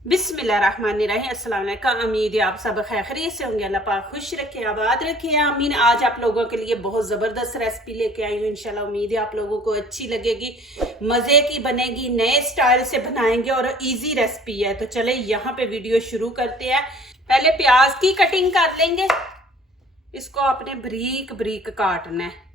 बिस्मिल्लाहिर्रहमानिर्रहीम। अस्सलाम वालेकुम। उम्मीद है आप सब खैरियत से होंगे। अल्लाह पाक खुश रखे, आबाद रखे। आमीन। आज आप लोगों के लिए बहुत ज़बरदस्त रेसिपी लेके आई हूँ। इंशाल्लाह उम्मीद है आप लोगों को अच्छी लगेगी, मज़े की बनेगी, नए स्टाइल से बनाएंगे और इजी रेसिपी है। तो चले यहाँ पे वीडियो शुरू करते हैं। पहले प्याज की कटिंग कर लेंगे। इसको आपने बारीक बारीक काटना है।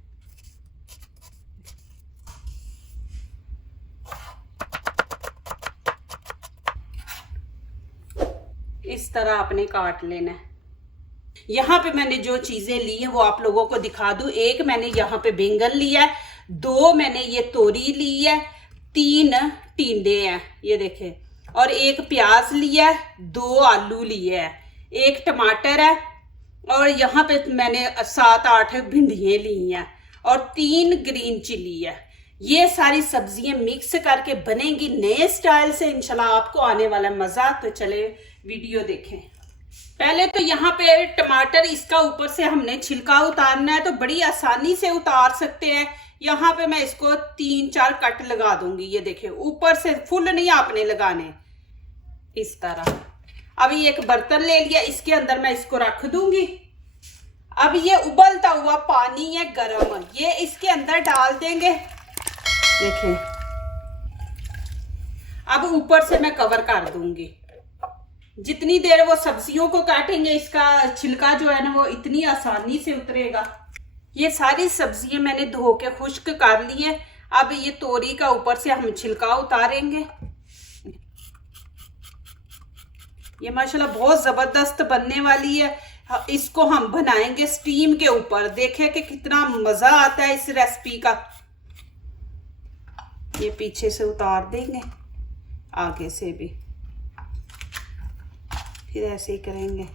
इस तरह आपने काट लेना है। यहाँ पे मैंने जो चीजें ली हैं वो आप लोगों को दिखा दूं। एक मैंने यहाँ पे बैंगन लिया है, 2 मैंने ये तोरी ली है, 3 टिंडे हैं ये देखें, और 1 प्याज लिया है, 2 आलू लिए हैं, 1 टमाटर है, और यहाँ पे मैंने 7-8 भिंडियाँ ली हैं और 3 ग्रीन चिली है। ये सारी सब्जियां मिक्स करके बनेगी नए स्टाइल से। इंशाल्लाह आपको आने वाला मजा। तो चले वीडियो देखें। पहले तो यहाँ पे टमाटर, इसका ऊपर से हमने छिलका उतारना है, तो बड़ी आसानी से उतार सकते हैं। यहाँ पे मैं इसको 3-4 कट लगा दूंगी। ये देखें, ऊपर से फुल नहीं आपने लगाने, इस तरह। अभी एक बर्तन ले लिया, इसके अंदर मैं इसको रख दूंगी। अब ये उबलता हुआ पानी है गरम, ये इसके अंदर डाल देंगे। देखें, अब ऊपर से मैं कवर कर दूंगी। जितनी देर वो सब्जियों को काटेंगे, इसका छिलका जो है ना वो इतनी आसानी से उतरेगा। ये सारी सब्जियां मैंने धो के खुश्क कर ली है। अब ये तोरी का ऊपर से हम छिलका उतारेंगे। ये माशाल्लाह बहुत जबरदस्त बनने वाली है। इसको हम बनाएंगे स्टीम के ऊपर। देखें कि कितना मजा आता है इस रेसिपी का। ये पीछे से उतार देंगे, आगे से भी, फिर ऐसे ही करेंगे।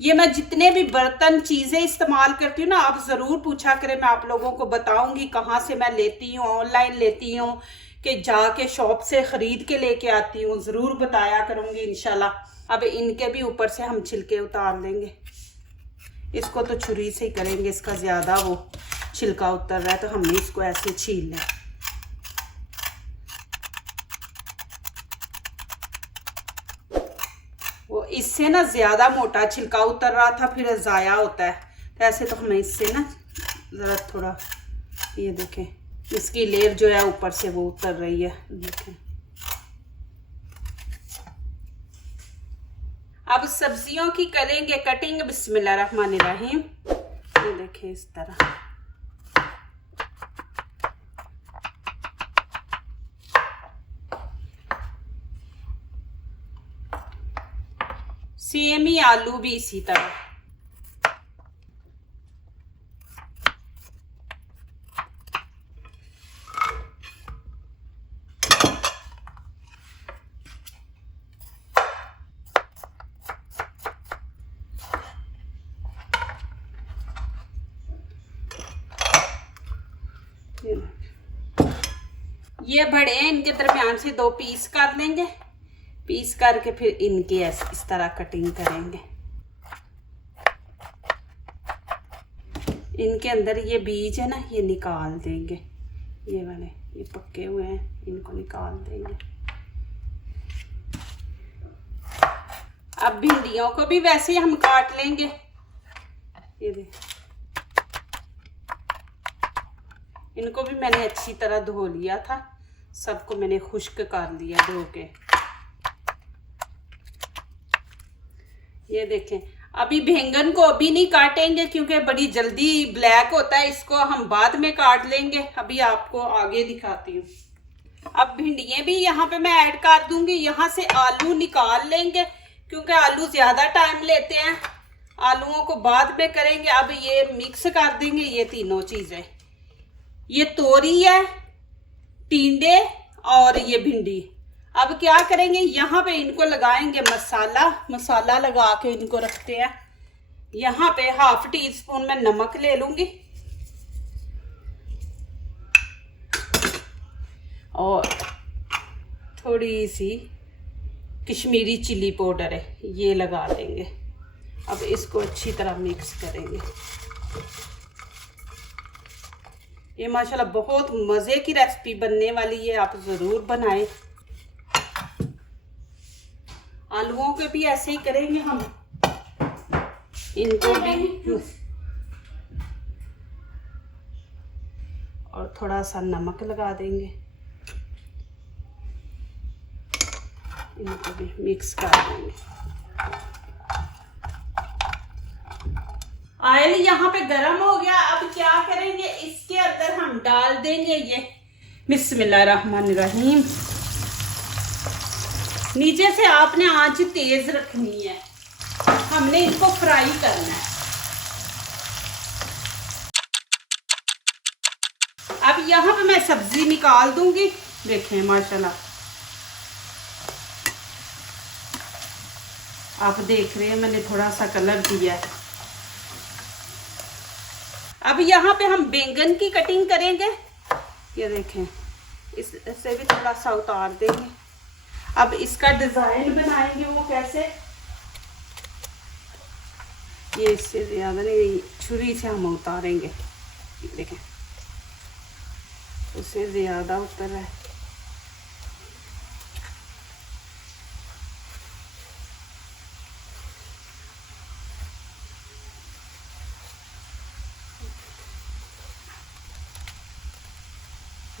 ये मैं जितने भी बर्तन चीजें इस्तेमाल करती हूँ ना, आप जरूर पूछा करें, मैं आप लोगों को बताऊंगी कहाँ से मैं लेती हूँ, ऑनलाइन लेती हूँ कि जाके शॉप से खरीद के लेके आती हूँ, जरूर बताया करूंगी इंशाल्लाह। अब इनके भी ऊपर से हम छिलके उतार लेंगे। इसको तो छुरी से ही करेंगे, इसका ज्यादा वो छिलका उतर रहा है, तो हमने इसको ऐसे छील लें। वो इससे ना ज्यादा मोटा छिलका उतर रहा था, फिर जाया होता है, तो ऐसे तो हमें इससे ना जरा थोड़ा, ये देखें इसकी लेयर जो है ऊपर से वो उतर रही है। देखें, अब सब्जियों की करेंगे कटिंग। बिस्मिल्लाहिर्रहमानिर्रहीम। ये देखें इस तरह। सेम ही आलू भी इसी तरह। ये बड़े हैं, इनके दरमियान से 2 पीस कर लेंगे। पीस करके फिर इनकी इस तरह कटिंग करेंगे। इनके अंदर ये बीज है ना, ये निकाल देंगे। ये वाले ये पक्के हुए हैं, इनको निकाल देंगे। अब भिंडियों को भी वैसे ही हम काट लेंगे। ये देख, इनको भी मैंने अच्छी तरह धो लिया था, सबको मैंने खुश्क कर लिया धो के। ये देखें, अभी बैंगन को अभी नहीं काटेंगे क्योंकि बड़ी जल्दी ब्लैक होता है, इसको हम बाद में काट लेंगे। अभी आपको आगे दिखाती हूँ। अब भिंडियाँ भी यहाँ पे मैं ऐड कर दूंगी। यहाँ से आलू निकाल लेंगे क्योंकि आलू ज्यादा टाइम लेते हैं, आलूओं को बाद में करेंगे। अब ये मिक्स कर देंगे ये तीनों चीजें। ये तोरी है, टिंडे और ये भिंडी। अब क्या करेंगे, यहाँ पे इनको लगाएंगे मसाला लगा के इनको रखते हैं। यहाँ पे 1/2 टीस्पून मैं नमक ले लूंगी और थोड़ी सी कश्मीरी चिली पाउडर है, ये लगा देंगे। अब इसको अच्छी तरह मिक्स करेंगे। ये माशाल्लाह बहुत मज़े की रेसिपी बनने वाली है, आप ज़रूर बनाएं। आलूओं के भी ऐसे ही करेंगे हम, इनको भी। और थोड़ा सा नमक लगा देंगे, इनको भी मिक्स कर देंगे। ऑयल यहाँ पे गरम हो गया। अब क्या करेंगे, इसके अंदर हम डाल देंगे ये बिस्मिल्लाहिर्रहमानिर्रहीम। नीचे से आपने आंच तेज रखनी है, हमने इनको फ्राई करना है। अब यहाँ पे मैं सब्जी निकाल दूंगी। देखें माशाल्लाह, आप देख रहे हैं मैंने थोड़ा सा कलर दिया है। अब यहाँ पे हम बैंगन की कटिंग करेंगे। ये देखें, इससे भी थोड़ा सा उतार देंगे। अब इसका डिजाइन बनाएंगे, वो कैसे, ये इससे ज्यादा नहीं, छुरी से हम उतारेंगे। देखें उससे ज्यादा उतर रहा है।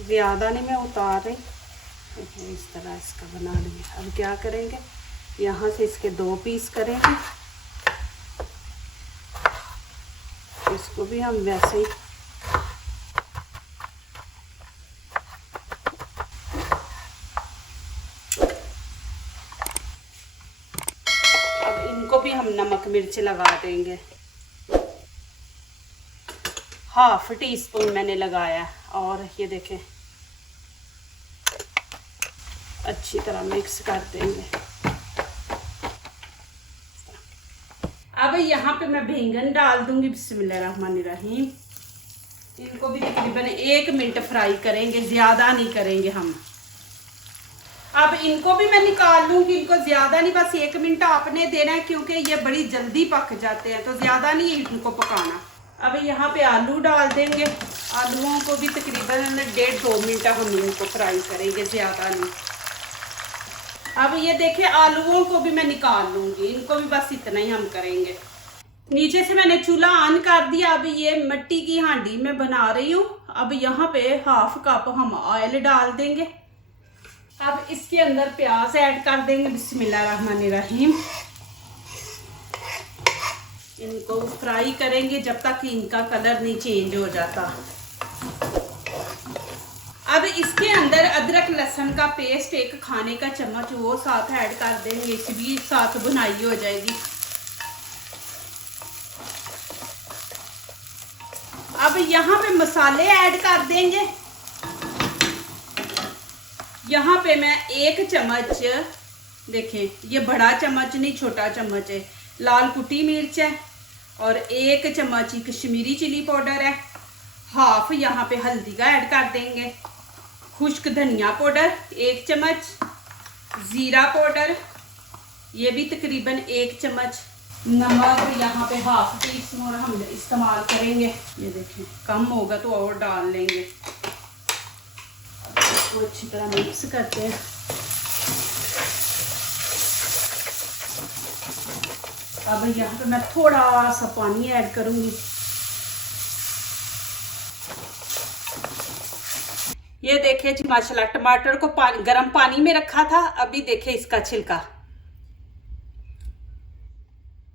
ज़्यादा नहीं मैं उतार रही, इस तरह इसका बना लेंगे। अब क्या करेंगे, यहाँ से इसके 2 पीस करेंगे। इसको भी हम वैसे ही अब इनको भी हम नमक मिर्च लगा देंगे। 1/2 टीस्पून मैंने लगाया। और ये देखें अच्छी तरह मिक्स कर देंगे। अब यहाँ पे मैं बैंगन डाल दूंगी बिस्मिल्लाहिर्रहमानिर्रहीम। इनको भी तकरीबन 1 मिनट फ्राई करेंगे, ज्यादा नहीं करेंगे हम। अब इनको भी मैं निकाल लूंगी, इनको ज्यादा नहीं, बस 1 मिनट आपने देना है क्योंकि ये बड़ी जल्दी पक जाते हैं, तो ज्यादा नहीं इनको पकाना। अब यहाँ पे आलू डाल देंगे। आलूओं को भी तकरीबन 1.5-2 मिनट हम इनको फ्राई करेंगे, ज्यादा नहीं। अब ये देखिए आलूओं को भी मैं निकाल लूंगी, इनको भी बस इतना ही हम करेंगे। नीचे से मैंने चूल्हा ऑन कर दिया। अब ये मिट्टी की हांडी में बना रही हूँ। अब यहाँ पे 1/2 कप हम ऑयल डाल देंगे। अब इसके अंदर प्याज ऐड कर देंगे बिस्मिल्लाहिर्रहमानिर्रहीम। इनको फ्राई करेंगे जब तक कि इनका कलर नहीं चेंज हो जाता। अब इसके अंदर अदरक लहसुन का पेस्ट 1 खाने का चम्मच वो साथ ऐड कर देंगे, इस भी साथ भुनाई हो जाएगी। अब यहाँ पे मसाले ऐड कर देंगे। यहाँ पे मैं 1 चम्मच, देखें ये बड़ा चम्मच नहीं छोटा चम्मच है, लाल कुटी मिर्च है। और 1 चम्मच कश्मीरी चिली पाउडर है। 1/2 यहाँ पे हल्दी का ऐड कर देंगे। खुश्क धनिया पाउडर 1 चम्मच। ज़ीरा पाउडर ये भी तकरीबन 1 चम्मच। नमक यहाँ पे 1/2 टीस्पून हम इस्तेमाल करेंगे। ये देखें कम होगा तो और डाल लेंगे। इसको अच्छी तरह मिक्स करते हैं। अब यहाँ पे मैं थोड़ा सा पानी ऐड करूंगी। ये देखिए जी माशाल्लाह, टमाटर को गर्म पानी में रखा था, अभी देखिए इसका छिलका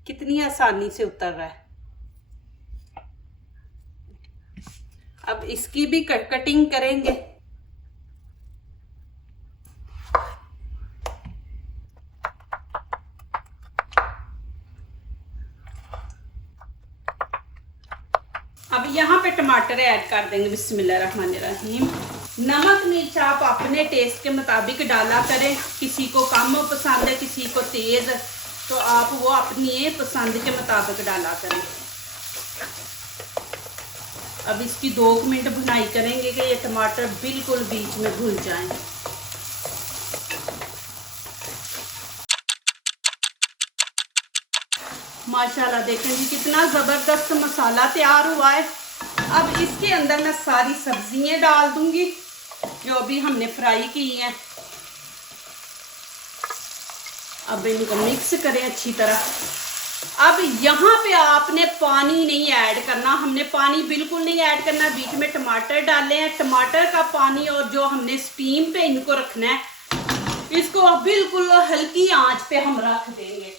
कितनी आसानी से उतर रहा है। अब इसकी भी कटिंग करेंगे। अब यहाँ पे टमाटर ऐड कर देंगे बिस्मिल्लाहिर्रहमानिर्रहीम। नमक मिर्च आप अपने टेस्ट के मुताबिक डाला करें, किसी को कम पसंद है किसी को तेज, तो आप वो अपनी पसंद के मुताबिक डाला करें। अब इसकी 2 मिनट भुनाई करेंगे कि ये टमाटर बिल्कुल बीच में घुल जाएं। माशाल्लाह देखें जी कितना ज़बरदस्त मसाला तैयार हुआ है। अब इसके अंदर मैं सारी सब्जियां डाल दूंगी जो भी हमने फ्राई की हैं। अब इनको मिक्स करें अच्छी तरह। अब यहाँ पे आपने पानी नहीं ऐड करना, हमने पानी बिल्कुल नहीं ऐड करना। बीच में टमाटर डाले हैं, टमाटर का पानी और जो हमने स्टीम पे इनको रखना है, इसको बिल्कुल हल्की आंच पे हम रख देंगे,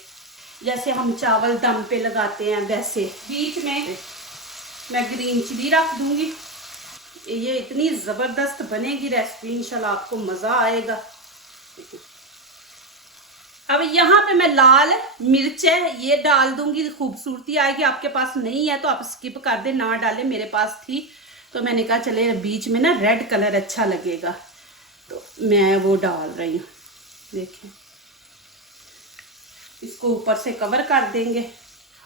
जैसे हम चावल दम पे लगाते हैं वैसे। बीच में मैं ग्रीन चिली रख दूंगी। ये इतनी ज़बरदस्त बनेगी रेसिपी, इंशाल्लाह आपको मज़ा आएगा। अब यहाँ पे मैं लाल मिर्च है ये डाल दूंगी, खूबसूरती आएगी। आपके पास नहीं है तो आप स्किप कर दें, ना डालें। मेरे पास थी तो मैंने कहा चले बीच में ना रेड कलर अच्छा लगेगा, तो मैं वो डाल रही हूँ। देखें, इसको ऊपर से कवर कर देंगे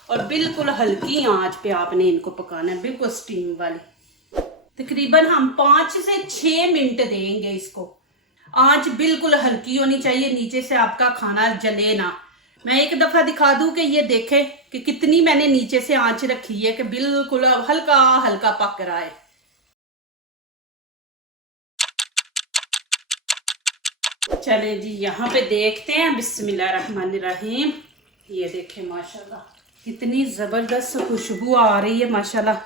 और बिल्कुल हल्की आंच पे आपने इनको पकाना है, बिल्कुल स्टीम वाली। तकरीबन हम 5 से 6 मिनट देंगे इसको। आंच बिल्कुल हल्की होनी चाहिए, नीचे से आपका खाना जले ना। मैं एक दफा दिखा दूं कि ये देखें कि कितनी मैंने नीचे से आंच रखी है कि बिल्कुल हल्का हल्का पक रहा है। चले जी, यहाँ पे देखते हैं। बिस्मिल्लाहिर्रहमानिर्रहीम। ये देखें माशाल्लाह कितनी ज़बरदस्त खुशबू आ रही है माशाल्लाह।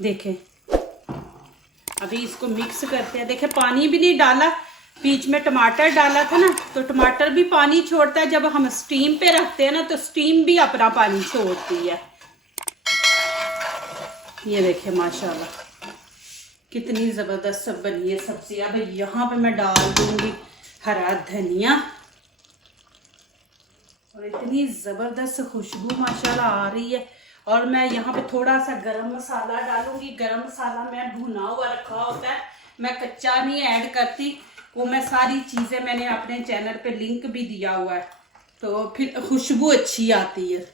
देखें, अभी इसको मिक्स करते हैं। देखें, पानी भी नहीं डाला, बीच में टमाटर डाला था ना, तो टमाटर भी पानी छोड़ता है। जब हम स्टीम पे रखते हैं ना तो स्टीम भी अपना पानी छोड़ती है। ये देखें माशाल्लाह कितनी ज़बरदस्त बनी है सब्जी। अब यहाँ पे मैं डाल दूंगी हरा धनिया, और इतनी ज़बरदस्त खुशबू माशाल्लाह आ रही है। और मैं यहाँ पे थोड़ा सा गरम मसाला डालूंगी। गरम मसाला मैं भुना हुआ रखा होता है, मैं कच्चा नहीं ऐड करती। वो मैं सारी चीज़ें मैंने अपने चैनल पे लिंक भी दिया हुआ है, तो फिर खुशबू अच्छी आती है।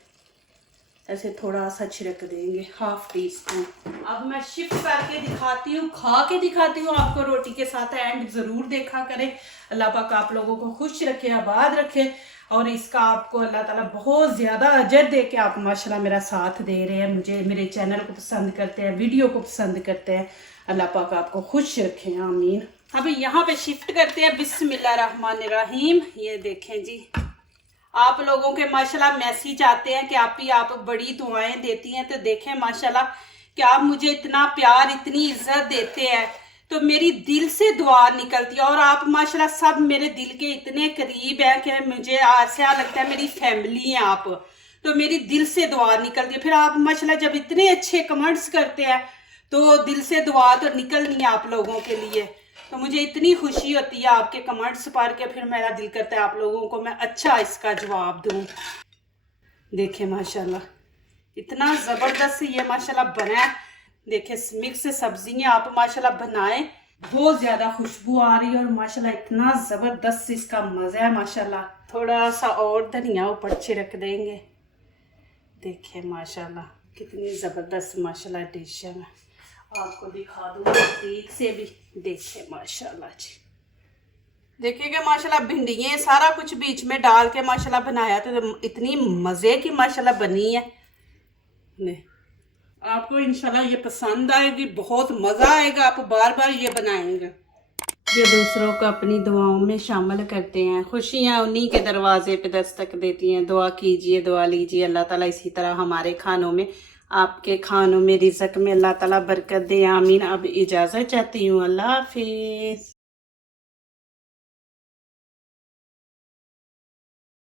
ऐसे थोड़ा सा छिड़क देंगे, 1/2 टीस्पून। अब मैं शिफ्ट करके दिखाती हूँ, खा के दिखाती हूँ आपको रोटी के साथ। एंड ज़रूर देखा करें। अल्लाह पाक आप लोगों को खुश रखे, आबाद रखे, और इसका आपको अल्लाह ताला बहुत ज़्यादा अजर दे के आप माशाल्लाह मेरा साथ दे रहे हैं, मुझे मेरे चैनल को पसंद करते हैं, वीडियो को पसंद करते हैं। अल्लाह पाक आपको खुश रखें, आमीन। अब यहाँ पे शिफ्ट करते हैं। बिस्मिल्लाहिर्रहमानिर्रहीम। ये देखें जी, आप लोगों के माशाल्लाह मैसेज आते हैं कि आप बड़ी दुआएं देती हैं। तो देखें माशाल्लाह कि आप मुझे इतना प्यार, इतनी इज्जत देते हैं, तो मेरी दिल से दुआ निकलती है। और आप माशाल्लाह सब मेरे दिल के इतने करीब हैं कि मुझे ऐसा लगता है मेरी फैमिली हैं आप, तो मेरी दिल से दुआ निकलती है। फिर आप माशाल्लाह जब इतने अच्छे कमेंट्स करते हैं तो दिल से दुआ तो निकलनी है आप लोगों के लिए। तो मुझे इतनी खुशी होती है आपके कमेंट्स पढ़ के, फिर मेरा दिल करता है आप लोगों को मैं अच्छा इसका जवाब दूँ। देखें माशाल्लाह इतना ज़बरदस्त ये माशाल्लाह बना है। देखें, मिक्स सब्जियाँ आप माशाल्लाह बनाएं, बहुत ज़्यादा खुशबू आ रही है और माशाल्लाह इतना ज़बरदस्त इसका मज़ा है माशाल्लाह। थोड़ा सा और धनिया ऊपर छिड़क देंगे। देखें माशाल्लाह कितनी ज़बरदस्त माशाल्लाह डिश है। मैं आपको दिखा दूँ नज़दीक से भी। देखें माशाल्लाह जी, देखिएगा माशाल्लाह भिंडियाँ सारा कुछ बीच में डाल के माशाल्लाह बनाया, तो इतनी मज़े की माशाल्लाह बनी है। आपको इंशाल्लाह ये पसंद आएगी, बहुत मज़ा आएगा, आप बार बार ये बनाएंगे। ये दूसरों को अपनी दुआओं में शामिल करते हैं, खुशियाँ उन्हीं के दरवाजे पे दस्तक देती हैं। दुआ कीजिए, दुआ लीजिए, अल्लाह ताला इसी तरह हमारे खानों में, आपके खानों में, रिज़्क़ में अल्लाह ताला बरकत दे, आमीन। अब इजाज़त चाहती हूँ, अल्लाह हाफिज़।